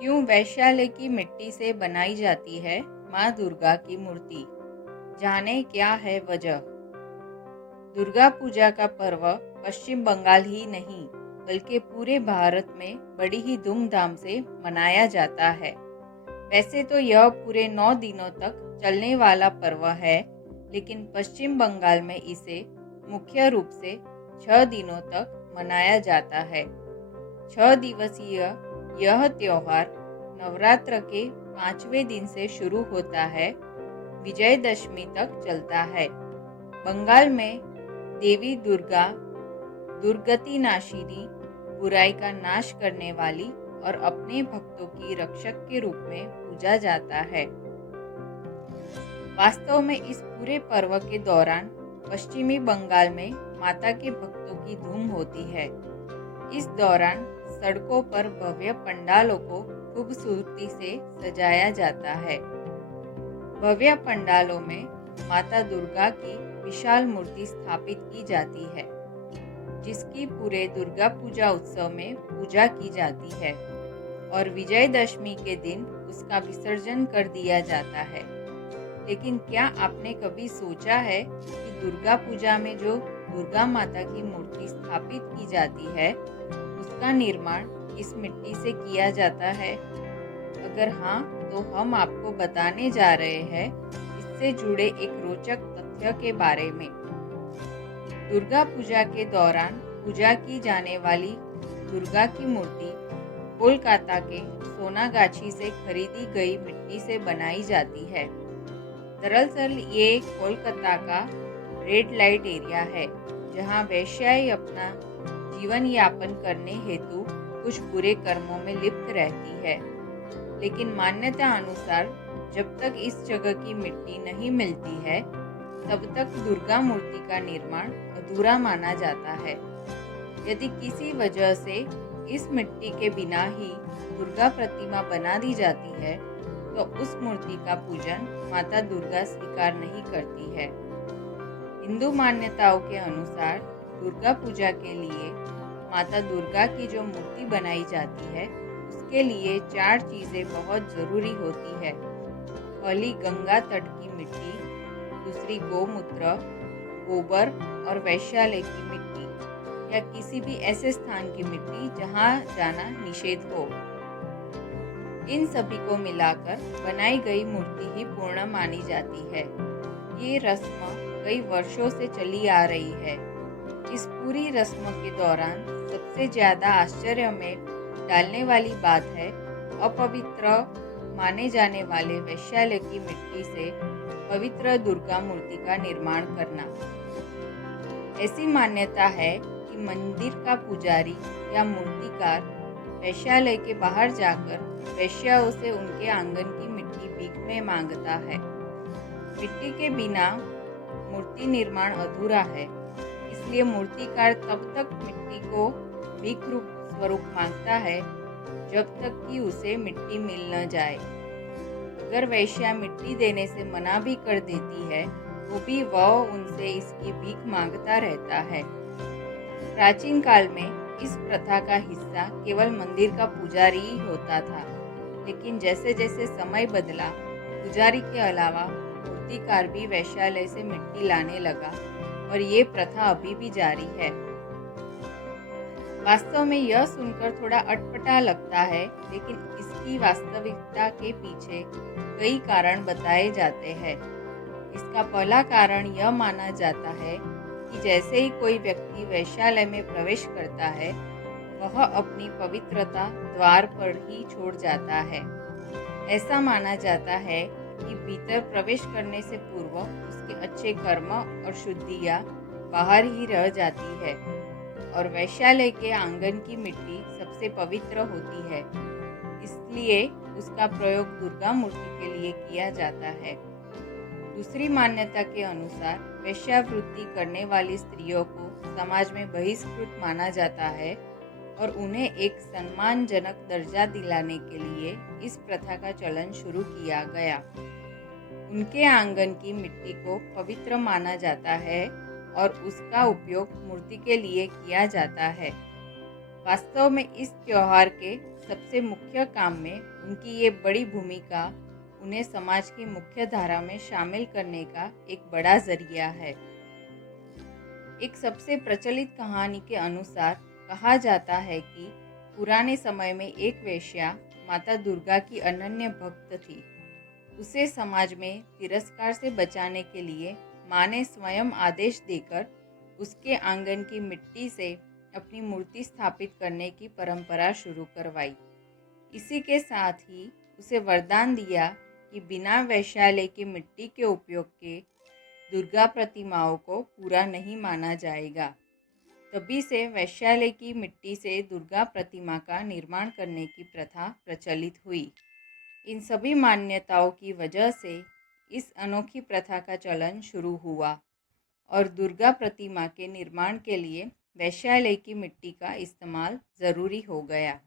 क्यों वैशाली की मिट्टी से बनाई जाती है माँ दुर्गा की मूर्ति? जाने क्या है वजह। दुर्गा पूजा का पर्व पश्चिम बंगाल ही नहीं बल्कि पूरे भारत में बड़ी ही धूमधाम से मनाया जाता है। वैसे तो यह पूरे 9 दिनों तक चलने वाला पर्व है, लेकिन पश्चिम बंगाल में इसे मुख्य रूप से 6 दिनों तक मनाया जाता है। 6 दिवसीय यह त्योहार नवरात्र के 5वें दिन से शुरू होता है, विजयदशमी तक चलता है। बंगाल में देवी दुर्गा दुर्गति नाशिनी, बुराई का नाश करने वाली और अपने भक्तों की रक्षक के रूप में पूजा जाता है। वास्तव में इस पूरे पर्व के दौरान पश्चिमी बंगाल में माता के भक्तों की धूम होती है। इस दौरान सड़कों पर भव्य पंडालों को खूबसूरती से सजाया जाता है। भव्य पंडालों में माता दुर्गा की विशाल मूर्ति स्थापित की जाती है, जिसकी पूरे दुर्गा पूजा उत्सव में पूजा की जाती है और विजयदशमी के दिन उसका विसर्जन कर दिया जाता है। लेकिन क्या आपने कभी सोचा है कि दुर्गा पूजा में जो दुर्गा माता की मूर्ति स्थापित की जाती है, उसका निर्माण किस मिट्टी से किया जाता है? अगर हाँ, तो हम आपको बताने जा रहे हैं इससे जुड़े एक रोचक तथ्य के बारे में। दुर्गा पूजा के दौरान पूजा की जाने वाली दुर्गा की मूर्ति कोलकाता के सोनागाछी से खरीदी गई मिट्टी से बनाई जाती है। दरअसल ये कोलकाता का रेड लाइट एरिया है, जहां वेश्याएं अपना जीवन यापन करने हेतु कुछ बुरे कर्मों में लिप्त रहती है। लेकिन मान्यता अनुसार जब तक इस जगह की मिट्टी नहीं मिलती है, तब तक दुर्गा मूर्ति का निर्माण अधूरा माना जाता है। यदि किसी वजह से इस मिट्टी के बिना ही दुर्गा प्रतिमा बना दी जाती है, तो उस मूर्ति का पूजन माता दुर्गा स्वीकार नहीं करती है। हिंदू मान्यताओं के अनुसार दुर्गा पूजा के लिए माता दुर्गा की जो मूर्ति बनाई जाती है, उसके लिए 4 चीज़ें बहुत ज़रूरी होती है। पहली गंगा तट की मिट्टी, दूसरी गौमूत्र, गोबर और वैशाली की मिट्टी या किसी भी ऐसे स्थान की मिट्टी जहाँ जाना निषेध हो। इन सभी को मिलाकर बनाई गई मूर्ति ही पूर्ण मानी जाती है। ये रस्म कई वर्षों से चली आ रही है। इस पूरी रस्म के दौरान सबसे ज़्यादा आश्चर्य में डालने वाली बात है अपवित्र माने जाने वाले वैशाली की मिट्टी से पवित्र दुर्गा मूर्ति का निर्माण करना। ऐसी मान्यता है कि मंदिर का पुजारी या मूर्तिकार वैशाली के बाहर जाकर वैश्याओं से उनके आंगन की मिट्टी भीख में मांगता है। मिट्टी के बिना मूर्ति निर्माण अधूरा है, इसलिए मूर्तिकार तब तक मिट्टी को भीख रूप स्वरूप मांगता है जब तक कि उसे मिट्टी मिल न जाए। अगर वैश्या मिट्टी देने से मना भी कर देती है, तो भी वह उनसे इसकी भीख मांगता रहता है। प्राचीन काल में इस प्रथा का हिस्सा केवल मंदिर का पुजारी ही होता था, लेकिन जैसे जैसे समय बदला, पुजारी के अलावा मूर्तिकार भी वैशाली से मिट्टी लाने लगा और ये प्रथा अभी भी जारी है। वास्तव में यह सुनकर थोड़ा अटपटा लगता है, लेकिन इसकी वास्तविकता के पीछे कई कारण बताए जाते हैं। इसका पहला कारण यह माना जाता है कि जैसे ही कोई व्यक्ति वैशाली में प्रवेश करता है, वह अपनी पवित्रता द्वार पर ही छोड़ जाता है। ऐसा माना जाता है कि भीतर प्रवेश करने से पूर्व उसके अच्छे कर्म और शुद्धियाँ बाहर ही रह जाती है और वैशाली के आंगन की मिट्टी सबसे पवित्र होती है, इसलिए उसका प्रयोग दुर्गा मूर्ति के लिए किया जाता है। दूसरी मान्यता के अनुसार वेश्यावृत्ति करने वाली स्त्रियों को समाज में बहिष्कृत माना जाता है और उन्हें एक सम्मानजनक दर्जा दिलाने के लिए इस प्रथा का चलन शुरू किया गया। उनके आंगन की मिट्टी को पवित्र माना जाता है और उसका उपयोग मूर्ति के लिए किया जाता है। वास्तव में इस त्योहार के सबसे मुख्य काम में उनकी ये बड़ी भूमिका उन्हें समाज की मुख्य धारा में शामिल करने का एक बड़ा जरिया है। एक सबसे प्रचलित कहानी के अनुसार कहा जाता है कि पुराने समय में एक वेश्या माता दुर्गा की अनन्य भक्त थी। उसे समाज में तिरस्कार से बचाने के लिए माँ ने स्वयं आदेश देकर उसके आंगन की मिट्टी से अपनी मूर्ति स्थापित करने की परंपरा शुरू करवाई। इसी के साथ ही उसे वरदान दिया कि बिना वैश्यालय की मिट्टी के उपयोग के दुर्गा प्रतिमाओं को पूरा नहीं माना जाएगा। तभी से वैश्यालय की मिट्टी से दुर्गा प्रतिमा का निर्माण करने की प्रथा प्रचलित हुई। इन सभी मान्यताओं की वजह से इस अनोखी प्रथा का चलन शुरू हुआ और दुर्गा प्रतिमा के निर्माण के लिए वैश्यालय की मिट्टी का इस्तेमाल ज़रूरी हो गया।